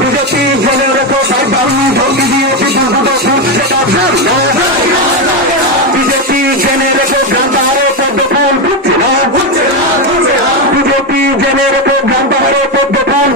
BJP জেনে রেখো তাই বাউনি ধমকি দিয়েছে বিজেপি জেনে রেখো গ্রাম পাহাড়ে পদ্ম ফুল ফুটছে না বিজেপি জেনে রেখো গ্রাম পাহাড়ে পদ্ম ফুল